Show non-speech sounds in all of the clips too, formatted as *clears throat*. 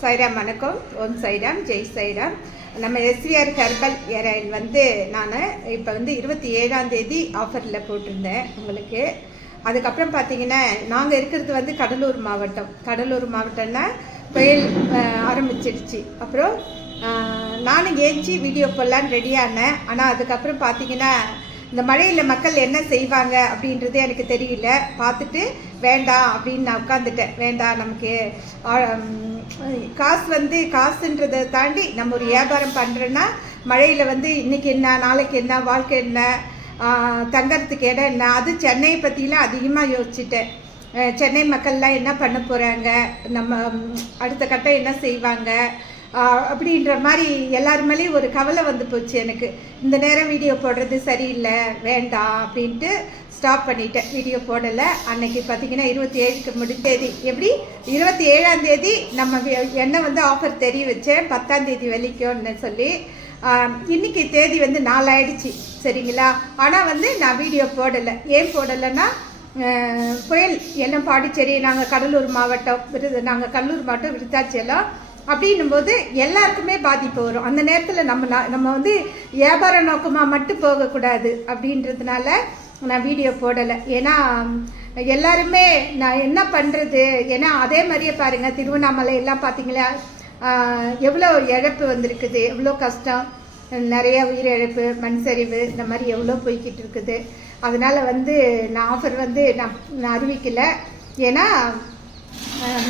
சைராம் வணக்கம். ஓம் சைராம் ஜெய் சைராம். நம்ம SVR herbal hair oil வந்து நான் இப்போ வந்து இருபத்தி ஏழாம் தேதி ஆஃபரில் போட்டிருந்தேன் உங்களுக்கு. அதுக்கப்புறம் பார்த்தீங்கன்னா நாங்கள் இருக்கிறது வந்து கடலூர் மாவட்டம். கடலூர் மாவட்டம்னா புயல் ஆரம்பிச்சிடுச்சு. அப்புறம் நானும் ஏஞ்சி வீடியோ போடலான்னு ரெடியானேன் ஆனால் அதுக்கப்புறம் பார்த்தீங்கன்னா இந்த மழையில் மக்கள் என்ன செய்வாங்க அப்படின்றது எனக்கு தெரியல. பார்த்துட்டு வேண்டாம் அப்படின்னு நான் உட்காந்துட்டேன் வேண்டாம் நமக்கு காசு வந்து காசுன்றதை தாண்டி நம்ம ஒரு வியாபாரம் பண்ணுறோன்னா மழையில் வந்து இன்னைக்கு என்ன நாளைக்கு என்ன வாழ்க்கை என்ன தங்கறதுக்கு இடம் என்ன? அது சென்னையை பற்றிலாம் அதிகமாக யோசிச்சுட்டேன். சென்னை மக்கள்லாம் என்ன பண்ண போகிறாங்க நம்ம அடுத்த கட்டம் என்ன செய்வாங்க? அப்படின்ற மாதிரி எல்லார் மேலேயும் ஒரு கவலை வந்து போச்சு எனக்கு. இந்த நேரம் வீடியோ போடுறது சரியில்லை வேண்டாம் அப்படின்ட்டு ஸ்டாப் பண்ணிட்டேன். வீடியோ போடலை. அன்னைக்கு பார்த்தீங்கன்னா இருபத்தி ஏழுக்கு முடிந்தேதி எப்படி? இருபத்தி ஏழாம் தேதி நம்ம என்ன வந்து ஆஃபர் தெரிய வச்சேன். பத்தாம் தேதி வலிக்கும்னு சொல்லி. இன்னைக்கு தேதி வந்து நாலாயிடுச்சு சரிங்களா? ஆனால் வந்து நான் வீடியோ போடலை. ஏன் போடலைன்னா புயல். எல்லாம் பாண்டிச்சேரி நாங்கள் கடலூர் மாவட்டம் விருது நாங்கள் கடலூர் மாவட்டம் விருத்தாச்சலம். அப்படின்னும் போது எல்லாருக்குமே பாதிப்பு வரும். அந்த நேரத்தில் நம்ம நம்ம வந்து வியாபார நோக்கமாக மட்டும் போகக்கூடாது அப்படின்றதுனால நான் வீடியோ போடலை. ஏன்னா எல்லாருமே நான் என்ன பண்ணுறது ஏன்னா அதே மாதிரியே பாருங்கள் திருவண்ணாமலை எல்லாம் பார்த்தீங்களா எவ்வளோ இழப்பு வந்திருக்குது? எவ்வளோ கஷ்டம்? நிறைய உயிரிழப்பு மண் சரிவு இந்த மாதிரி எவ்வளோ போய்கிட்டு இருக்குது? அதனால் வந்து நான் ஆஃபர் வந்து நான் நான் அறிவிக்கலை. ஏன்னா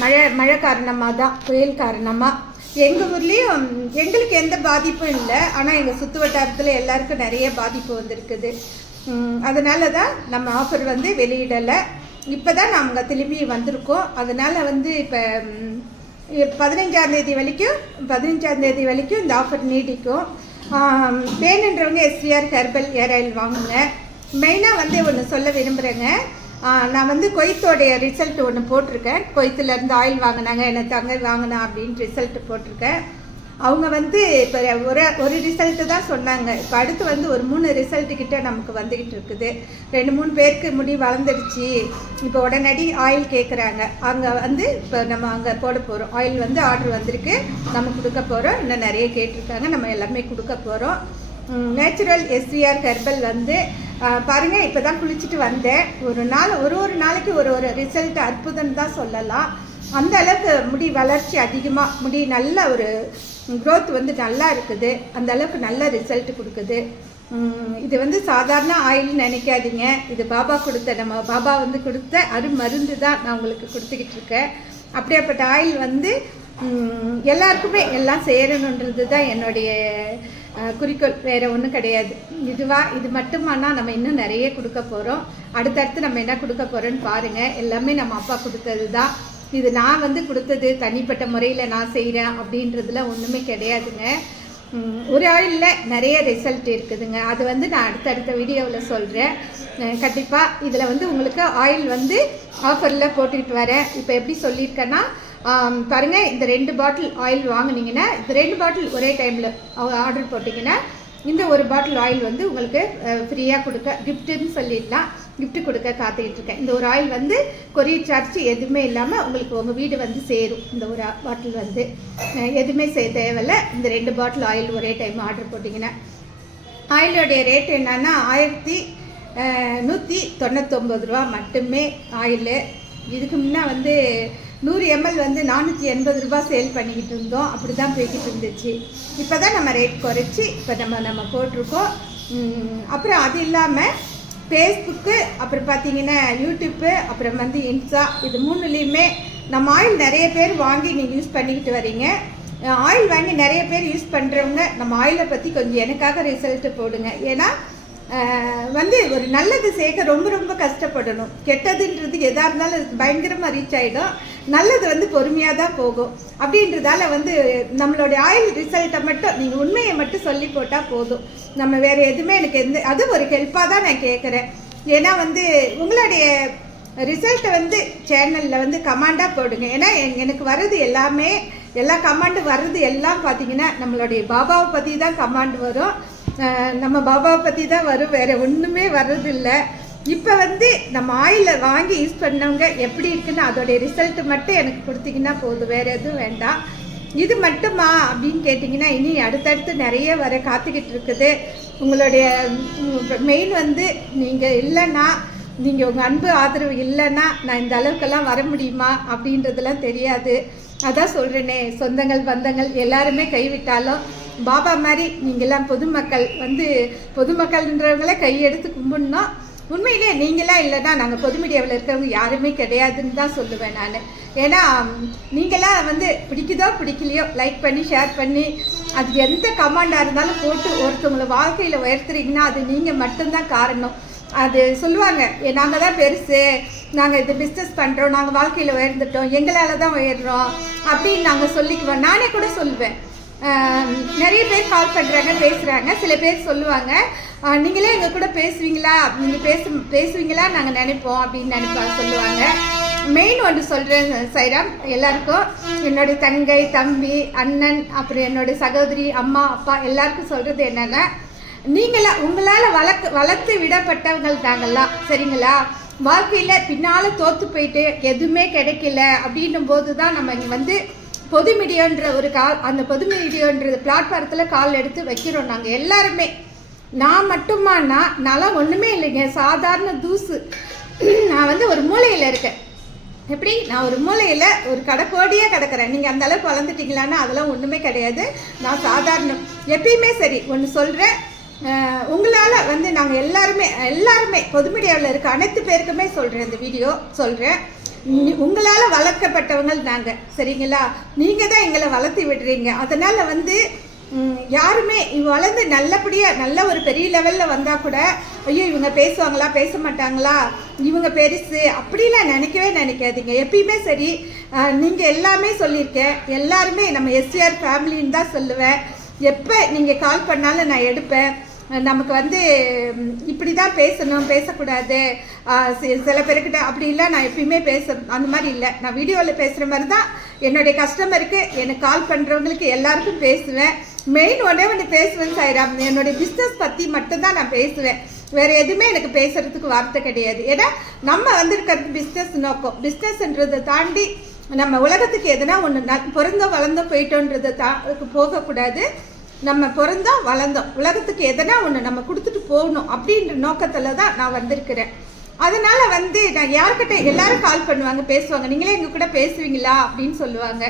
மழை மழை காரணமாக தான் புயல் காரணமாக எங்கள் ஊர்லேயும் எங்களுக்கு எந்த பாதிப்பும் இல்லை. ஆனால் எங்கள் சுற்று வட்டாரத்தில் எல்லாருக்கும் நிறைய பாதிப்பு வந்திருக்குது. அதனால தான் நம்ம ஆஃபர் வந்து வெளியிடலை. இப்போ தான் நாங்கள் திரும்பி வந்திருக்கோம். அதனால் வந்து இப்போ பதினஞ்சாந்தேதி வரைக்கும் பதினஞ்சாந்தேதி வரைக்கும் இந்த ஆஃபர் நீடிக்கும். பேனுன்றவங்க வேணுன்றவங்க எஸ்விஆர் ஹெர்பல் ஏர் ஆயில் வாங்குங்க. மெயினாக வந்து ஒன்று சொல்ல விரும்புகிறேங்க நான் வந்து கொய்த்தோடைய ரிசல்ட் ஒன்று போட்டிருக்கேன். கொய்த்துலேருந்து ஆயில் வாங்கினாங்க என்ன தங்க வாங்கினா அப்படின்னு ரிசல்ட் போட்டிருக்கேன். அவங்க வந்து இப்போ ஒரு ஒரு ரிசல்ட்டு தான் சொன்னாங்க. இப்போ அடுத்து வந்து ஒரு மூணு ரிசல்ட்டு கிட்டே நமக்கு வந்துக்கிட்டு இருக்குது. ரெண்டு மூணு பேருக்கு முடி வளர்ந்துருச்சு இப்போ உடனடி ஆயில் கேட்குறாங்க அங்கே வந்து இப்போ நம்ம அங்கே போட போகிறோம் ஆயில் வந்து ஆர்டர் வந்திருக்கு. நம்ம கொடுக்க போகிறோம் இன்னும் நிறைய கேட்டிருக்காங்க. நம்ம எல்லாமே கொடுக்க போகிறோம் நேச்சுரல் எஸ்விஆர் ஹெர்பல் வந்து பாருங்கள் இப்போ தான் குளிச்சுட்டு வந்தேன். ஒரு நாள் ஒரு ஒரு நாளைக்கு ஒரு ஒரு ரிசல்ட் அற்புதம் தான் சொல்லலாம். அந்த அளவுக்கு முடி வளர்ச்சி அதிகமாக முடி நல்ல ஒரு க்ரோத் வந்து நல்லா இருக்குது. அந்த அளவுக்கு நல்ல ரிசல்ட் கொடுக்குது. இது வந்து சாதாரண ஆயில் நினைக்காதீங்க. இது பாபா கொடுத்த நம்ம பாபா வந்து கொடுத்த அருமருந்து தான் நான் உங்களுக்கு கொடுத்துக்கிட்டு இருக்கேன். அப்படியாப்பட்ட ஆயில் வந்து எல்லாருக்குமே எல்லாம் சேரணுன்றது தான் என்னுடைய குறிக்கோள் வேறு ஒன்றும் கிடையாது. இதுவாக இது மட்டுமானால் நம்ம இன்னும் நிறைய கொடுக்க போகிறோம் அடுத்தடுத்து நம்ம என்ன கொடுக்க போகிறோன்னு பாருங்கள் எல்லாமே நம்ம அப்பா கொடுத்தது தான் இது நான் வந்து கொடுத்தது தனிப்பட்ட முறையில் நான் செய்கிறேன் அப்படின்றதுல ஒன்றுமே கிடையாதுங்க. ஒரு ஆயிலில் நிறைய ரிசல்ட் இருக்குதுங்க. அது வந்து நான் அடுத்தடுத்த வீடியோவில் சொல்கிறேன் கண்டிப்பாக இதில் வந்து உங்களுக்கு ஆயில் வந்து ஆஃபரில் போட்டுக்கிட்டு வரேன். இப்போ எப்படி சொல்லியிருக்கேன்னா பாருங்கள் இந்த ரெண்டு பாட்டில் ஆயில் வாங்கினீங்கன்னா இந்த ரெண்டு பாட்டில் ஒரே டைமில் ஆர்டர் போட்டிங்கன்னா இந்த ஒரு பாட்டில் ஆயில் வந்து உங்களுக்கு ஃப்ரீயாக கொடுக்க கிஃப்ட்டுன்னு சொல்லிடலாம். கிஃப்ட் கொடுக்க காத்துக்கிட்டு இருக்கேன் இந்த ஒரு ஆயில் வந்து கொரியர் சார்ஜ் எதுவுமே இல்லாமல் உங்களுக்கு உங்கள் வீடு வந்து சேரும். இந்த ஒரு பாட்டில் வந்து. எதுவுமே செய்ய தேவையில்ல. இந்த ரெண்டு பாட்டில் ஆயில் ஒரே டைம் ஆர்டர் போட்டிங்கன்னா. ஆயிலோடைய ரேட் என்னன்னா ஆயிரத்தி நூற்றி தொண்ணூத்தொம்பது ரூபா மட்டுமே ஆயிலு இதுக்கு முன்னே வந்து நூறு எம்எல் வந்து நானூற்றி எண்பது ரூபா சேல் பண்ணிக்கிட்டு இருந்தோம். அப்படி தான் போய்கிட்டு இருந்துச்சு. இப்போ தான் நம்ம ரேட் குறைச்சி இப்போ நம்ம நம்ம போட்டிருக்கோம். அப்புறம் அது இல்லாமல் ஃபேஸ்புக்கு அப்புறம் பார்த்தீங்கன்னா யூடியூப்பு அப்புறம் வந்து இன்ஸ்டா இது மூணுலேயுமே நம்ம ஆயில் நிறைய பேர் வாங்கி நீங்கள் யூஸ் பண்ணிக்கிட்டு வரீங்க. ஆயில் வாங்கி நிறைய பேர் யூஸ் பண்ணுறவங்க நம்ம ஆயிலை பற்றி கொஞ்சம் எனக்காக ரிசல்ட்டு போடுங்க. ஏன்னா வந்து ஒரு நல்லது சேர்க்க ரொம்ப ரொம்ப கஷ்டப்படணும். கெட்டதுன்றது எதாக இருந்தாலும் பயங்கரமாக ரீச் ஆகிடும் நல்லது வந்து பொறுமையாக தான் போகும். அப்படின்றதால வந்து நம்மளுடைய ஆயில் ரிசல்ட்டை மட்டும் நீங்கள் உண்மையை மட்டும் சொல்லி போட்டால் போதும். நம்ம வேறு எதுவுமே எனக்கு எந்த அது ஒரு ஹெல்ப்பாக தான் நான் கேட்குறேன் ஏன்னா வந்து உங்களுடைய ரிசல்ட்டை வந்து சேனலில் வந்து கமாண்டாக போடுங்க. ஏன்னா எனக்கு வர்றது எல்லாமே எல்லா கமாண்டு வர்றது எல்லாம் பார்த்தீங்கன்னா நம்மளுடைய பாபாவை பற்றி தான் கமாண்ட் வரும். நம்ம பாபாவை பற்றி தான் வரும். வேறு ஒன்றுமே வர்றதில்லை. இப்போ வந்து நம்ம ஆயிலை வாங்கி யூஸ் பண்ணவங்க எப்படி இருக்குன்னு அதோடைய ரிசல்ட் மட்டும் எனக்கு கொடுத்தீங்கன்னா போதும். வேறு எதுவும் வேண்டாம். இது மட்டுமா அப்படின்னு கேட்டிங்கன்னா இனி அடுத்தடுத்து நிறைய வர காத்துக்கிட்டு இருக்குது. உங்களுடைய மெயின் வந்து நீங்கள் இல்லைன்னா நீங்கள் உங்கள் அன்பு ஆதரவு இல்லைன்னா நான் இந்த அளவுக்கெல்லாம் வர முடியுமா அப்படின்றதெல்லாம் தெரியாது. அதான் சொல்கிறேனே சொந்தங்கள் பந்தங்கள் எல்லாருமே கைவிட்டாலும் பாபா மாதிரி நீங்கள்லாம் பொதுமக்கள் வந்து பொதுமக்கள்ன்றவங்கள கையெடுத்து கும்பிடணும். உண்மையிலே நீங்களாம் இல்லைன்னா நாங்கள் பொது மீடியாவில் இருக்கிறவங்க யாருமே கிடையாதுன்னு தான் சொல்லுவேன் நான். ஏன்னா நீங்களாம் வந்து பிடிக்குதோ பிடிக்கலையோ லைக் பண்ணி ஷேர் பண்ணி அது எந்த கமாண்டாக இருந்தாலும் போட்டு ஒருத்தவங்களை வாழ்க்கையில் உயர்த்துறீங்கன்னா அது நீங்கள் மட்டும்தான் காரணம். அது சொல்லுவாங்க நாங்கள் தான் பெருசு. நாங்கள் இது பிஸ்னஸ் பண்ணுறோம் நாங்கள் வாழ்க்கையில் உயர்ந்துட்டோம். எங்களால் தான் உயர்றோம். அப்படின்னு நாங்கள் சொல்லிக்குவோம். நானே கூட சொல்லுவேன். நிறைய பேர் கால் பண்ணுறாங்க பேசுகிறாங்க சில பேர் சொல்லுவாங்க. நீங்களே எங்கள் கூட பேசுவீங்களா? நீங்கள் பேசு பேசுவீங்களா? நாங்கள் நினைப்போம் அப்படின்னு நினைப்பா சொல்லுவாங்க. மெயின் ஒன்று சொல்கிறேன் சைராம் எல்லாருக்கும். என்னுடைய தங்கை தம்பி அண்ணன் அப்புறம் என்னுடைய சகோதரி அம்மா அப்பா எல்லாருக்கும் சொல்கிறது என்னென்னா நீங்களா உங்களால் வளர்த்து வளர்த்து விடப்பட்டவங்கள் தாங்கள்லாம் சரிங்களா? வாழ்க்கையில் பின்னால் தோற்று போயிட்டு எதுவுமே கிடைக்கல அப்படின்னும் போது தான் நம்ம இங்கே வந்து பொது மீடியான்ற ஒரு கால் அந்த பொது மீடியான்ற பிளாட்ஃபாரத்தில் கால் எடுத்து வைக்கிறோம் நாங்கள் எல்லாருமே. நான் மட்டுமானா நான்லாம் ஒன்றுமே இல்லைங்க. சாதாரண தூசு. நான் வந்து ஒரு மூலையில் இருக்கேன். எப்படி? நான் ஒரு மூலையில் ஒரு கடைக்கோடியே கிடக்கிறேன். நீங்கள் அந்த அளவுக்கு வளர்ந்துட்டீங்களான்னா அதெல்லாம் ஒன்றுமே கிடையாது. நான் சாதாரணம் எப்பயுமே சரி ஒன்று சொல்கிறேன் உங்களால் வந்து நாங்கள் எல்லாருமே எல்லாருமே பொது மீடியாவில் இருக்க அனைத்து பேருக்குமே சொல்கிறேன் இந்த வீடியோ சொல்கிறேன் உங்களால் வளர்க்கப்பட்டவங்கள் நாங்கள் சரிங்களா? நீங்கள் தான் எங்களை வளர்த்து விடுறீங்க. அதனால் வந்து யாருமே வளர்ந்து நல்லபடியாக நல்ல ஒரு பெரிய லெவலில் வந்தால் கூட ஐயோ இவங்க பேசுவாங்களா பேச மாட்டாங்களா? இவங்க பெருசு. அப்படிலாம் நினைக்கவே நினைக்காதீங்க. எப்பயுமே சரி நீங்கள் எல்லாமே சொல்லியிருக்கேன். எல்லாருமே நம்ம எஸ்சிஆர் ஃபேமிலின்னு தான் சொல்லுவேன். எப்போ நீங்கள் கால் பண்ணாலும் நான் எடுப்பேன். நமக்கு வந்து இப்படி தான் பேசணும் பேசக்கூடாது. சில பேருக்கிட்ட அப்படி இல்லை நான் எப்பயுமே பேச அந்த மாதிரி இல்லை. நான் வீடியோவில் பேசுகிற மாதிரி தான் என்னுடைய கஸ்டமருக்கு எனக்கு கால் பண்ணுறவங்களுக்கு எல்லாருக்கும் பேசுவேன். மெயின் ஒன்றே ஒன்று பேசுவேன் சாய்ராம் என்னுடைய பிஸ்னஸ் பற்றி மட்டும்தான் நான் பேசுவேன். வேறு எதுவுமே எனக்கு பேசுறதுக்கு வார்த்தை கிடையாது. ஏன்னா நம்ம வந்திருக்கிறது பிஸ்னஸ் நோக்கம். பிஸ்னஸ்ன்றதை தாண்டி நம்ம உலகத்துக்கு எதுனா ஒன்று பிறந்தோம் வளர்ந்தோம் போயிட்டோன்றதை தா போகக்கூடாது. நம்ம பிறந்தோம் வளர்ந்தோம். உலகத்துக்கு எதனா ஒன்று நம்ம கொடுத்துட்டு போகணும் அப்படின்ற நோக்கத்தில் தான் நான் வந்திருக்கிறேன். அதனால வந்து நான் யார்கிட்ட எல்லாரும் கால் பண்ணுவாங்க பேசுவாங்க. நீங்களே எங்க கூட பேசுவீங்களா? அப்படின்னு சொல்லுவாங்க.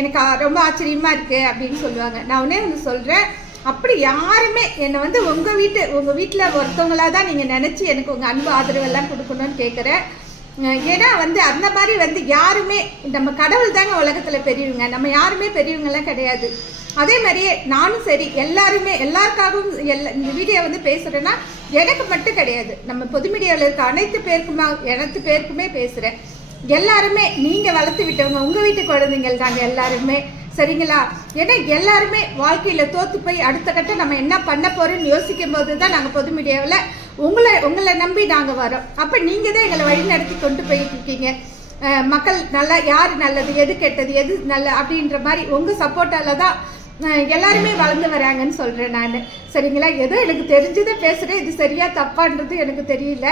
எனக்கு ரொம்ப ஆச்சரியமா இருக்கு அப்படின்னு சொல்லுவாங்க. நான் உடனே வந்து சொல்றேன் அப்படி யாருமே என்னை வந்து உங்க வீட்டு உங்க வீட்டில் ஒருத்தவங்களா தான் நீங்க நினைச்சு எனக்கு உங்க அன்பு ஆதரவு எல்லாம் கொடுக்கணும்னு கேட்குறேன் ஏன்னா வந்து அந்த மாதிரி வந்து யாருமே நம்ம கடவுள் தாங்க உலகத்தில் பெரியவங்க. நம்ம யாருமே பெரியவங்கெல்லாம் கிடையாது. அதே மாதிரியே நானும் சரி எல்லாருமே எல்லாருக்காகவும் எல்லா இந்த வீடியோ வந்து பேசுகிறேன்னா எனக்கு மட்டும் கிடையாது. நம்ம பொது மீடியாவில் இருக்க அனைத்து பேருக்குமா அனைத்து பேருக்குமே பேசுகிறேன் எல்லாருமே நீங்கள் வளர்த்து விட்டவங்க உங்கள் வீட்டு குழந்தைங்கள் தாங்க எல்லாருமே. சரிங்களா? ஏன்னா எல்லாருமே வாழ்க்கையில் தோத்து போய் அடுத்த கட்டம் நம்ம என்ன பண்ண போறோம்னு யோசிக்கும் போது தான் நாங்கள் பொது மீடியாவில் உங்களை உங்களை நம்பி நாங்கள் வரோம். அப்போ நீங்கள் தான் எங்களை வழி நடத்தி கொண்டு போயிட்டு இருக்கீங்க. மக்கள் நல்லா யார் நல்லது எது கெட்டது எது நல்ல அப்படின்ற மாதிரி உங்கள் சப்போர்ட்டால தான் எல்லாருமே வளர்ந்து வராங்கன்னு சொல்கிறேன் நான். சரிங்களா? ஏதோ எனக்கு தெரிஞ்சதை பேசுகிறேன் இது சரியா தப்பான்றது எனக்கு தெரியல.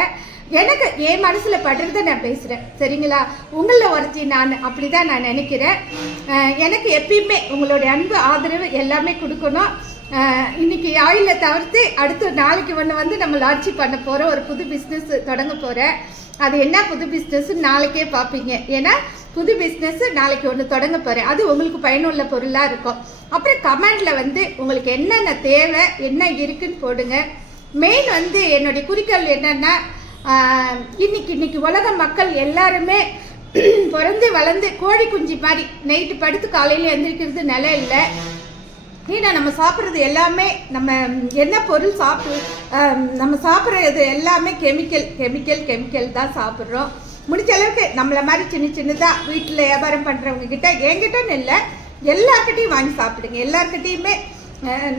எனக்கு என் மனசில் படுறதை நான் பேசுகிறேன் சரிங்களா? உங்களில் ஒருத்தி நான் அப்படி தான் நான் நினைக்கிறேன். எனக்கு எப்பயுமே உங்களுடைய அன்பு ஆதரவு எல்லாமே கொடுக்கணும். இன்னைக்கு ஆயில தவிர்த்து அடுத்து நாளைக்கு ஒன்று வந்து நம்ம லாட்சி பண்ண போகிறோம் ஒரு புது பிஸ்னஸ் தொடங்க போகிறேன் அது என்ன புது பிஸ்னஸ் நாளைக்கே பார்ப்பீங்க. ஏன்னா புது பிஸ்னஸ் நாளைக்கு ஒன்று தொடங்க போகிறேன் அது உங்களுக்கு பயனுள்ள பொருளாக இருக்கும். அப்புறம் கமெண்டில் வந்து உங்களுக்கு என்னென்ன தேவை என்ன இருக்குன்னு போடுங்க. மெயின் வந்து என்னுடைய குறிக்கோள் என்னென்னா இன்னைக்கு இன்னைக்கு உலக மக்கள் எல்லாருமே *clears throat* பிறந்து வளர்ந்து கோழி குஞ்சு மாதிரி நைட்டு படுத்து காலையில் எழுந்திரிக்கிறது நிலை இல்லை. ஏன்னா நம்ம சாப்பிட்றது எல்லாமே நம்ம என்ன பொருள் சாப்பிடு நம்ம சாப்பிட்றது எல்லாமே கெமிக்கல் கெமிக்கல் கெமிக்கல் தான் சாப்பிட்றோம். முடிஞ்ச அளவுக்கு நம்மளை மாதிரி சின்ன சின்னதாக வீட்டில் வியாபாரம் பண்ணுறவங்க கிட்ட என்கிட்டன்னு இல்லை எல்லாருக்கிட்டையும் வாங்கி சாப்பிடுங்க. எல்லாருக்கிட்டேயுமே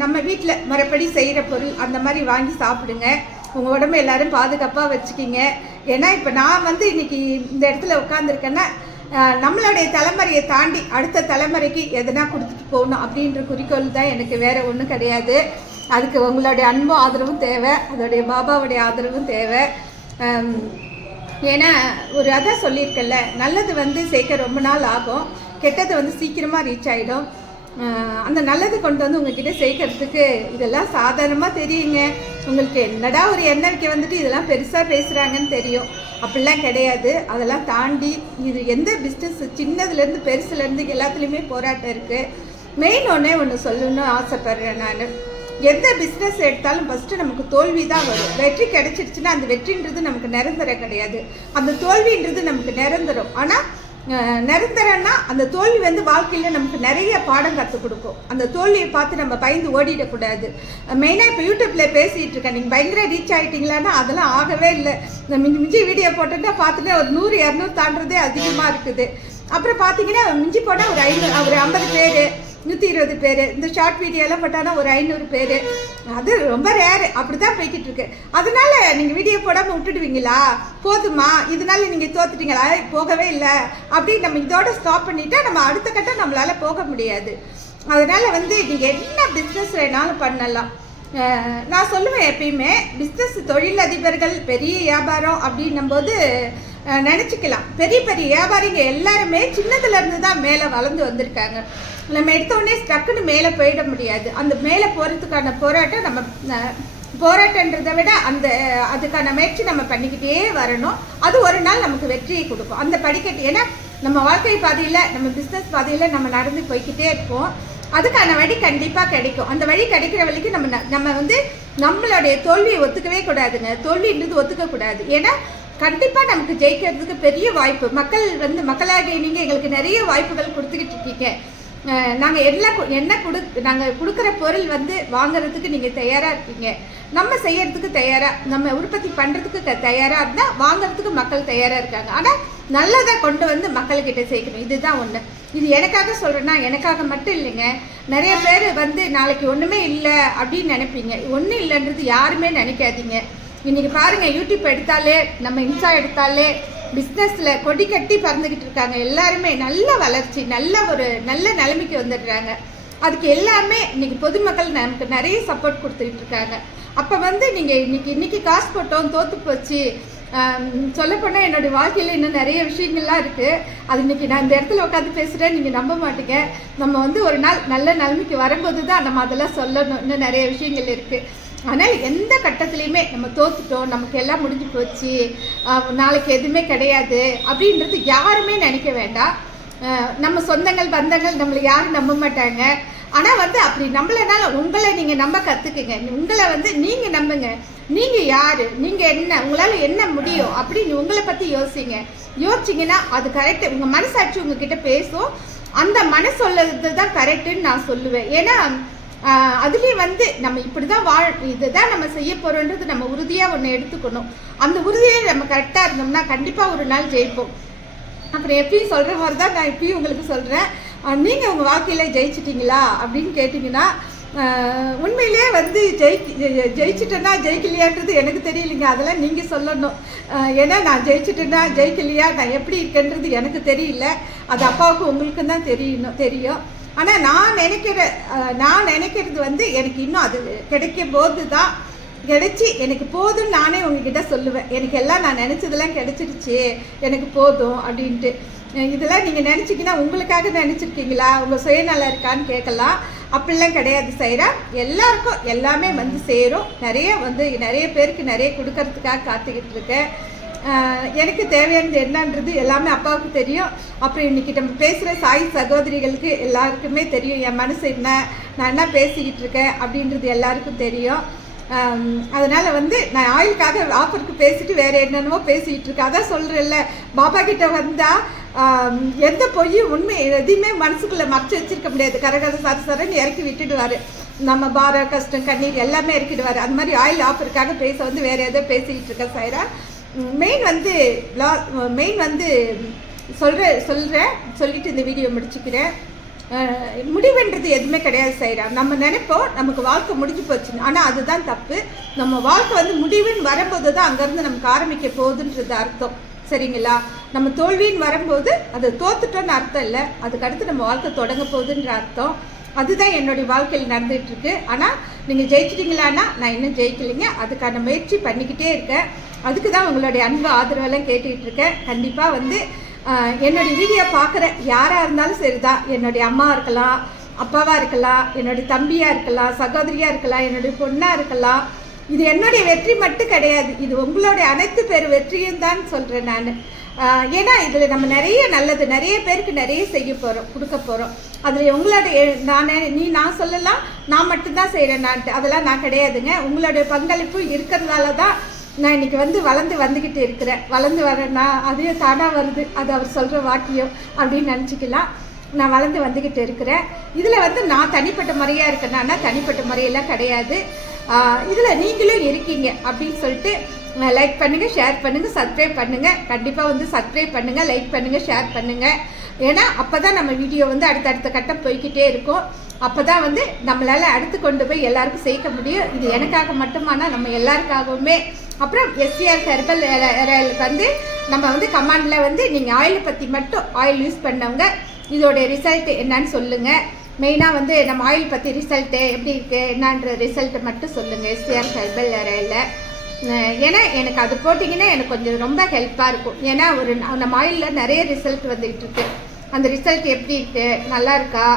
நம்ம வீட்டில் மறுபடி செய்கிற பொருள் அந்த மாதிரி வாங்கி சாப்பிடுங்க. உங்கள் உடம்பு எல்லாரும் பாதுகாப்பாக வச்சுக்கிங்க. ஏன்னா இப்போ நான் வந்து இன்னைக்கு இந்த இடத்துல உட்காந்துருக்கேன்னா நம்மளுடைய தலைமுறையை தாண்டி அடுத்த தலைமுறைக்கு எதனா கொடுத்துட்டு போகணும் அப்படின்ற குறிக்கோள் தான் எனக்கு வேறு ஒன்றும் கிடையாது. அதுக்கு உங்களுடைய அன்பும் ஆதரவும் தேவை. அதோடைய பாபாவுடைய ஆதரவும் தேவை. ஏன்னா ஒரு அதான் சொல்லியிருக்கல நல்லது வந்து சேர்க்க ரொம்ப நாள் ஆகும். கெட்டது வந்து சீக்கிரமாக ரீச் ஆகிடும் அந்த நல்லது கொண்டு வந்து உங்ககிட்ட சேர்க்கறதுக்கு இதெல்லாம் சாதாரணமாக தெரியுங்க. உங்களுக்கு என்னடா ஒரு எண்ணிக்கை வந்துட்டு இதெல்லாம் பெருசாக பேசுகிறாங்கன்னு தெரியும். அப்படிலாம் கிடையாது. அதெல்லாம் தாண்டி இது எந்த பிஸ்னஸ் சின்னதுலேருந்து பெருசுலேருந்து எல்லாத்துலேயுமே போராட்டம் இருக்குது மெயின் ஒன்றே ஒன்று சொல்லணும்னு ஆசைப்பட்றேன் நான். எந்த பிஸ்னஸ் எடுத்தாலும் ஃபஸ்ட்டு நமக்கு தோல்வி தான் வரும். வெற்றி கிடைச்சிருச்சுன்னா அந்த வெற்றின்றது நமக்கு நிரந்தரம் கிடையாது. அந்த தோல்வின்றது நமக்கு நிரந்தரம். ஆனால் நிரந்தரம்னா அந்த தோல்வி வந்து வாழ்க்கையில் நமக்கு நிறைய பாடம் கற்றுக் கொடுக்கும். அந்த தோல்வியை பார்த்து நம்ம பயந்து ஓடிடக்கூடாது. மெயினாக இப்போ யூடியூப்பில் பேசிகிட்டு இருக்கேன். நீங்கள் பயங்கர ரீச் ஆகிட்டீங்களான்னா அதெல்லாம் ஆகவே இல்லை. மிஞ்சி மிஞ்சி வீடியோ போட்டோன்னா பார்த்துட்டு ஒரு நூறு இரநூறு தாண்டதே அதிகமாக இருக்குது. அப்புறம் பார்த்தீங்கன்னா மிஞ்சி போனால் ஒரு ஐநூறு ஒரு ஐம்பது பேர். நூற்றி இருபது பேர். இந்த ஷார்ட் வீடியோலாம் போட்டானா ஒரு ஐநூறு பேர். அது ரொம்ப ரேரு அப்படி தான் போய்கிட்டு இருக்கு. அதனால நீங்கள் வீடியோ போடாமல் விட்டுடுவீங்களா? போதுமா? இதனால நீங்கள் தோத்துட்டீங்களா? போகவே இல்லை. அப்படி நம்ம இதோட ஸ்டாப் பண்ணிட்டா நம்ம அடுத்த கட்டம் நம்மளால போக முடியாது. அதனால் வந்து நீங்கள் என்ன பிஸ்னஸ் வேணாலும் பண்ணலாம். நான் சொல்லுவேன் எப்பயுமே பிஸ்னஸ் தொழிலதிபர்கள் பெரிய வியாபாரம் அப்படின்னும் போது பெரிய பெரிய வியாபாரிங்க எல்லாருமே சின்னதுலேருந்து தான் மேலே வளர்ந்து வந்திருக்காங்க. நம்ம எடுத்தோடனே டக்குன்னு மேலே போயிட முடியாது. அந்த மேலே போகிறதுக்கான போராட்டம் நம்ம போராட்டன்றதை விட அந்த அதுக்கான முயற்சி நம்ம பண்ணிக்கிட்டே வரணும். அது ஒரு நாள் நமக்கு வெற்றியை கொடுக்கும். அந்த படிக்கட்டு ஏன்னா நம்ம வாழ்க்கை பாதையில் நம்ம பிஸ்னஸ் பாதையில் நம்ம நடந்து போய்க்கிட்டே இருப்போம். அதுக்கான வழி கண்டிப்பாக கிடைக்கும். அந்த வழி கிடைக்கிற வழிக்கு நம்ம ந- நம்ம வந்து நம்மளுடைய தோல்வியை ஒத்துக்கவே கூடாதுங்க. தோல்வின்றது ஒத்துக்கக்கூடாது ஏன்னா கண்டிப்பாக நமக்கு ஜெயிக்கிறதுக்கு பெரிய வாய்ப்பு. மக்கள் வந்து மக்களாகிய நீங்கள் எங்களுக்கு நிறைய வாய்ப்புகள் கொடுத்துக்கிட்டு இருக்கீங்க. நாங்கள் எல்லாம் என்ன கொடு நாங்கள் கொடுக்குற பொருள் வந்து வாங்குறதுக்கு நீங்கள் தயாராக இருக்கீங்க நம்ம செய்யறதுக்கு தயாராக நம்ம உற்பத்தி பண்ணுறதுக்கு தயாராக இருந்தால் வாங்குறதுக்கு மக்கள் தயாராக இருக்காங்க. ஆனால் நல்லதை கொண்டு வந்து மக்கள்கிட்ட சேர்க்கணும். இதுதான் ஒன்று இது எனக்காக சொல்கிறேன்னா எனக்காக மட்டும் இல்லைங்க. நிறைய பேர் வந்து நாளைக்கு ஒன்றுமே இல்லை அப்படின்னு நினைப்பீங்க. ஒன்றும் இல்லைன்றது யாருமே நினைக்காதீங்க. இன்னைக்கு பாருங்கள் யூடியூப் எடுத்தாலே நம்ம இன்ஸ்டா எடுத்தாலே பிஸ்னஸில் கொடி கட்டி பறந்துக்கிட்டு இருக்காங்க. எல்லாருமே நல்ல வளர்ச்சி நல்ல ஒரு நல்ல நிலைமைக்கு வந்துடுறாங்க. அதுக்கு எல்லாமே இன்னைக்கு பொதுமக்கள் நமக்கு நிறைய சப்போர்ட் கொடுத்துக்கிட்டு இருக்காங்க. அப்போ வந்து நீங்கள் இன்னைக்கு இன்னைக்கு காசு போட்டோம் தோற்று போச்சு. சொல்லப்போனால் என்னுடைய வாழ்க்கையில் இன்னும் நிறைய விஷயங்கள்லாம் இருக்குது அது இன்னைக்கு நான் இந்த இடத்துல உட்காந்து பேசுகிறேன் நீங்கள் நம்ப மாட்டீங்க. நம்ம வந்து ஒரு நாள் நல்ல நிலைமைக்கு வரும்போது தான் நம்ம அதெல்லாம் சொல்லணும். இன்னும் நிறைய விஷயங்கள் இருக்குது ஆனால் எந்த கட்டத்துலேயுமே நம்ம தோத்துட்டோம் நமக்கு எல்லாம் முடிஞ்சு போச்சு நாளைக்கு எதுவுமே கிடையாது அப்படின்றது யாருமே நினைக்க வேண்டாம். நம்ம சொந்தங்கள் பந்தங்கள் நம்மளை யாரும் நம்ப மாட்டாங்க. ஆனால் வந்து அப்படி நம்மளனால உங்களை நீங்கள் நம்ப கற்றுக்குங்க உங்களை வந்து நீங்கள் நம்புங்க. நீங்கள் யார்? நீங்கள் என்ன? உங்களால் என்ன முடியும் அப்படின்னு உங்களை பற்றி யோசிங்க. யோசிச்சிங்கன்னா அது கரெக்டு உங்கள் மனசாட்சி உங்ககிட்ட பேசும். அந்த மனசு சொல்லது தான் கரெக்டுன்னு நான் சொல்லுவேன். ஏன்னா அதுலேயும் வந்து நம்ம இப்படி தான் வாழ் இதுதான் நம்ம செய்ய போகிறோன்றது நம்ம உறுதியாக ஒன்று எடுத்துக்கணும். அந்த உறுதியை நம்ம கரெக்டாக இருந்தோம்னா கண்டிப்பாக ஒரு நாள் ஜெயிப்போம். அப்புறம் எப்பயும் சொல்கிற மாதிரி தான் நான் இப்பயும் உங்களுக்கு சொல்கிறேன் நீங்கள் உங்கள் வாழ்க்கையில் ஜெயிச்சிட்டிங்களா அப்படின்னு கேட்டிங்கன்னா உண்மையிலே உண்மையிலேயே வந்து ஜெயிக்க ஜெயிச்சிட்டேன்னா ஜெயிக்கலையான்றது எனக்கு தெரியலைங்க. அதெல்லாம் நீங்கள் சொல்லணும். ஏன்னா நான் ஜெயிச்சிட்டேன்னா ஜெயிக்கலையா? நான் எப்படி இருக்கேன்றது எனக்கு தெரியல. அது அப்பாவுக்கு உங்களுக்கும் தான் தெரியணும் தெரியும். ஆனால் நான் நினைக்கிற நான் நினைக்கிறது வந்து எனக்கு இன்னும் அது கிடைக்கும் போது தான் கிடைச்சி எனக்கு போதும்னு நானே உங்ககிட்ட சொல்லுவேன். எனக்கு எல்லாம் நான் நினச்சதெல்லாம் கிடைச்சிருச்சு எனக்கு போதும் அப்படின்ட்டு. இதெல்லாம் நீங்கள் நினச்சிங்கன்னா உங்களுக்காக நினச்சிருக்கீங்களா? உங்கள் சுயநலம் இருக்கான்னு கேட்கலாம். அப்படிலாம் கிடையாது செய்கிறா எல்லாருக்கும் எல்லாமே வந்து சேரும். நிறைய வந்து நிறைய பேருக்கு நிறைய கொடுக்கறதுக்காக காத்துக்கிட்டு இருக்கேன். எனக்கு தேவையானது என்னன்றது எல்லாமே அப்பாவுக்கு தெரியும். அப்புறம் இன்னைக்கு நம்ம பேசுகிற சாய் சகோதரிகளுக்கு எல்லாருக்குமே தெரியும். என் மனசு என்ன? நான் என்ன பேசிக்கிட்டு இருக்கேன்? அப்படின்றது எல்லாருக்கும் தெரியும். அதனால் வந்து நான் ஆயிலுக்காக ஆஃபருக்கு பேசிட்டு வேறு என்னென்னவோ பேசிக்கிட்டு இருக்கேன். அதான் சொல்கிறேன்ல பாபா கிட்ட வந்தால் எந்த பொய்யும் உண்மை எதையுமே மனசுக்குள்ளே மறைச்சி வச்சிருக்க முடியாது. கரகர சார் சரன்னு இறக்கி விட்டுடுவார். நம்ம பார கஷ்டம் கண்ணீர் எல்லாமே இறக்கிடுவார். அந்த மாதிரி ஆயில் ஆஃபருக்காக பேச வந்து வேறு எதோ பேசிக்கிட்டு இருக்கேன் சைரா மெயின் வந்து மெயின் வந்து சொல்கிற சொல்கிறேன் சொல்லிட்டு இந்த வீடியோ முடிச்சுக்கிறேன். முடிவுன்றது எதுவுமே கிடையாது செய்கிறா நம்ம நினைப்போம் நமக்கு வாழ்க்கை முடிஞ்சு போச்சுன்னு ஆனால் அதுதான் தப்பு. நம்ம வாழ்க்கை வந்து முடிவுன்னு வரும்போது தான் அங்கேருந்து நமக்கு ஆரம்பிக்க போகுதுன்றது அர்த்தம். சரிங்களா? நம்ம தோல்வின்னு வரும்போது அது தோத்துட்டோன்னு அர்த்தம் இல்லை. அதுக்கு அடுத்து நம்ம வாழ்க்கை தொடங்க போகுதுன்ற அர்த்தம். அதுதான் என்னுடைய வாழ்க்கையில் நடந்துகிட்ருக்கு இருக்கு ஆனால் நீங்கள் ஜெயிச்சிட்டீங்களான்னா நான் இன்னும் ஜெயிக்கலைங்க. அதுக்கான முயற்சி பண்ணிக்கிட்டே இருக்கேன். அதுக்கு தான் உங்களுடைய அன்பு ஆதரவெல்லாம் கேட்டுக்கிட்டு இருக்கேன் கண்டிப்பாக வந்து என்னுடைய வீடியோ பார்க்குற யாராக இருந்தாலும் சரிதான். என்னுடைய அம்மா இருக்கலாம் அப்பாவாக இருக்கலாம் என்னுடைய தம்பியாக இருக்கலாம் சகோதரியாக இருக்கலாம் என்னுடைய பொண்ணாக இருக்கலாம். இது என்னுடைய வெற்றி மட்டும் கிடையாது. இது உங்களுடைய அனைத்து பேர் வெற்றியும் தான் சொல்கிறேன் நான். ஏன்னா இதில் நம்ம நிறைய நல்லது நிறைய பேருக்கு நிறைய செய்ய போகிறோம் கொடுக்க போகிறோம் அதில் உங்களோட நான் நீ நான் சொல்லலாம் நான் மட்டும்தான் செய்கிறேன் நான் அதெல்லாம் நான் கிடையாதுங்க. உங்களுடைய பங்களிப்பு இருக்கிறதுனால தான் நான் இன்னைக்கு வந்து வளர்ந்து வந்துக்கிட்டு இருக்கிறேன். வளர்ந்து வரேன்னா அதே தானாக வருது. அது அவர் சொல்கிற வாக்கியம் அப்படின்னு நினச்சிக்கலாம். நான் வளர்ந்து வந்துக்கிட்டு இருக்கிறேன். இதில் வந்து நான் தனிப்பட்ட முறையாக இருக்கேன்னா தனிப்பட்ட முறையெல்லாம் கிடையாது. இதில் நீங்களும் இருக்கீங்க அப்படின்னு சொல்லிட்டு லைக் பண்ணுங்கள் ஷேர் பண்ணுங்கள் சப்ஸ்கிரைப் பண்ணுங்கள் கண்டிப்பாக வந்து சப்ஸ்கிரைப் பண்ணுங்கள் லைக் பண்ணுங்கள் ஷேர் பண்ணுங்கள் ஏன்னா அப்போ தான் நம்ம வீடியோ வந்து அடுத்தடுத்த கட்டம் போய்கிட்டே இருக்கும். அப்போ தான் வந்து நம்மளால் அடுத்து கொண்டு போய் எல்லாருக்கும் சேர்க்க முடியும். இது எனக்காக மட்டுமானால் நம்ம எல்லாருக்காகவுமே. அப்புறம் எஸ்சிஆர் ஹெர்பல் வந்து நம்ம வந்து கமாண்டில் வந்து நீங்கள் ஆயிலை பற்றி மட்டும் ஆயில் யூஸ் பண்ணவங்க இதோடைய ரிசல்ட் என்னன்னு சொல்லுங்கள் மெயினாக வந்து நம்ம ஆயில் பற்றி ரிசல்ட்டு எப்படி இருக்குது என்னன்ற ரிசல்ட்டு மட்டும் சொல்லுங்கள் எஸ்சிஆர் ஹெர்பல் இறையில் ஏன்னா எனக்கு அது போட்டிங்கன்னா எனக்கு கொஞ்சம் ரொம்ப ஹெல்ப்பாக இருக்கும். ஏன்னா ஒரு நம்ம ஆயிலில் நிறைய ரிசல்ட் வந்துகிட்டு இருக்கு அந்த ரிசல்ட் எப்படி இருக்கு? நல்லா இருக்கா?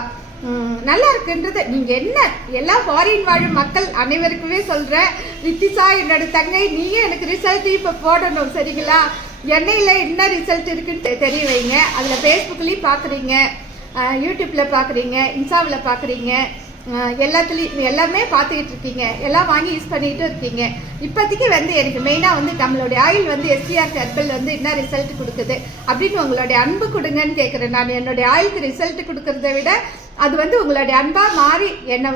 நல்லா இருக்குன்றது நீங்கள் என்ன எல்லா ஃபாரின் வாழும் மக்கள் அனைவருக்குமே சொல்கிறேன் ரித்திசா என்னோட தங்கை நீயே எனக்கு ரிசல்ட் இப்போ போடணும் சரிங்களா? எண்ணெயில் என்ன ரிசல்ட் இருக்குன்னு தெரிய வைங்க. அதில் ஃபேஸ்புக்லேயும் பார்க்குறீங்க யூடியூப்பில் பார்க்குறீங்க இன்ஸ்டாவில் பார்க்குறீங்க எல்லாத்துலேயும் எல்லாமே பார்த்துக்கிட்டு இருக்கீங்க. எல்லாம் வாங்கி யூஸ் பண்ணிக்கிட்டு இருக்கீங்க. இப்போதைக்கு வந்து எனக்கு மெயினாக வந்து நம்மளுடைய ஆயில் வந்து எஸ்டிஆர் ஹெர்பல் வந்து என்ன ரிசல்ட் கொடுக்குது அப்படின்னு உங்களுடைய அன்பு கொடுங்கன்னு கேட்குறேன் நான் என்னுடைய ஆயிலுக்கு ரிசல்ட் கொடுக்கறத விட அது வந்து உங்களுடைய அன்பாக மாறி என்னை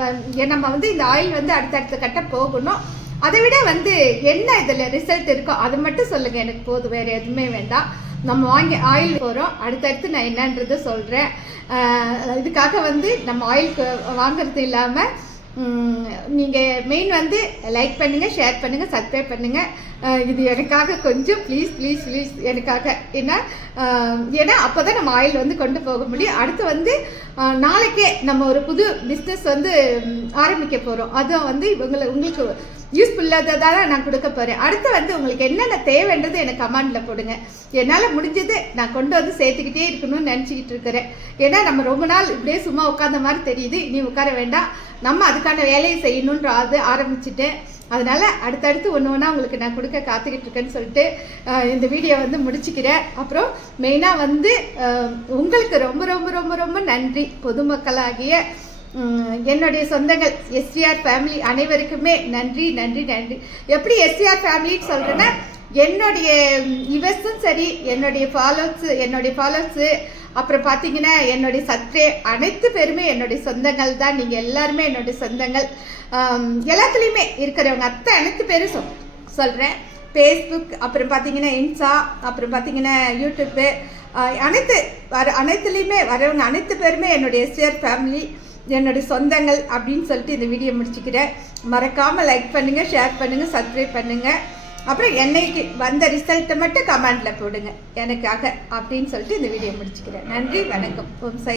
நம்ம வந்து இந்த ஆயில் வந்து அடுத்தடுத்த கட்ட போகணும். அதை விட வந்து என்ன இதில் ரிசல்ட் இருக்கோ அது மட்டும் சொல்லுங்கள் எனக்கு போதும். வேறு எதுவுமே வேண்டாம். நம்ம வாங்கி ஆயில் போகிறோம் அடுத்தடுத்து நான் என்னன்றதை சொல்கிறேன் இதுக்காக வந்து நம்ம ஆயில் வாங்குறது இல்லாமல் நீங்கள் மெயின் வந்து லைக் பண்ணுங்கள் ஷேர் பண்ணுங்கள் சப்ஸ்கிரைப் பண்ணுங்கள் இது எனக்காக கொஞ்சம் ப்ளீஸ் ப்ளீஸ் ப்ளீஸ் எனக்காக. ஏன்னா ஏன்னா அப்போ தான் நம்ம ஆயில் வந்து கொண்டு போக முடியும். அடுத்து வந்து நாளைக்கே நம்ம ஒரு புது பிஸ்னஸ் வந்து ஆரம்பிக்க போகிறோம் அதுவும் வந்து இவங்களை உங்களுக்கு யூஸ்ஃபுல்லாக தான் நான் கொடுக்க போகிறேன் அடுத்து வந்து உங்களுக்கு என்னென்ன தேவைன்றது எனக்கு கமாண்டில் போடுங்க. என்னால் முடிஞ்சது நான் கொண்டு வந்து சேர்த்துக்கிட்டே இருக்கணும்னு நினச்சிக்கிட்டு இருக்கிறேன். ஏன்னா நம்ம ரொம்ப நாள் இப்படியே சும்மா உட்காந்த மாதிரி தெரியுது. நீ உட்கார வேண்டாம். நம்ம அதுக்கான வேலையை செய்யணுன்ற அது ஆரம்பிச்சுட்டேன். அதனால் அடுத்தடுத்து ஒன்று ஒன்றா உங்களுக்கு நான் கொடுக்க காத்துக்கிட்டு இருக்கேன்னு சொல்லிட்டு இந்த வீடியோ வந்து முடிச்சுக்கிறேன். அப்புறம் மெயினாக வந்து உங்களுக்கு ரொம்ப ரொம்ப ரொம்ப ரொம்ப நன்றி பொதுமக்களாகிய என்னுடைய சொந்தங்கள் எஸ்விஆர் ஃபேமிலி அனைவருக்குமே நன்றி நன்றி நன்றி. எப்படி எஸ்விஆர் ஃபேமிலின்னு சொல்கிறேன்னா என்னுடைய இவர்ஸும் சரி என்னுடைய ஃபாலோவர்ஸ் என்னுடைய ஃபாலோவர்ஸு அப்புறம் பார்த்தீங்கன்னா என்னுடைய சற்றே அனைத்து பேருமே என்னுடைய சொந்தங்கள் தான். நீங்கள் எல்லாருமே என்னுடைய சொந்தங்கள். எல்லாத்துலேயுமே இருக்கிறவங்க அத்தை அனைத்து பேரும் சொல் சொல்கிறேன் ஃபேஸ்புக் அப்புறம் பார்த்தீங்கன்னா இன்ஸ்டா அப்புறம் பார்த்தீங்கன்னா யூடியூப்பு அனைத்து வர அனைத்துலேயுமே வரவங்க அனைத்து பேருமே என்னுடைய எஸ்ஆர் ஃபேமிலி என்னுடைய சொந்தங்கள் அப்படின்னு சொல்லிட்டு இந்த வீடியோ முடிச்சுக்கிறேன். மறக்காமல் லைக் பண்ணுங்கள் ஷேர் பண்ணுங்கள் சப்ஸ்கிரைப் பண்ணுங்கள் அப்புறம் என்னைக்கு வந்த ரிசல்ட்டை மட்டும் கமெண்டில் போடுங்க. எனக்காக அப்படின்னு சொல்லிட்டு இந்த வீடியோ முடிச்சுக்கிறேன். நன்றி வணக்கம். ஓம் சை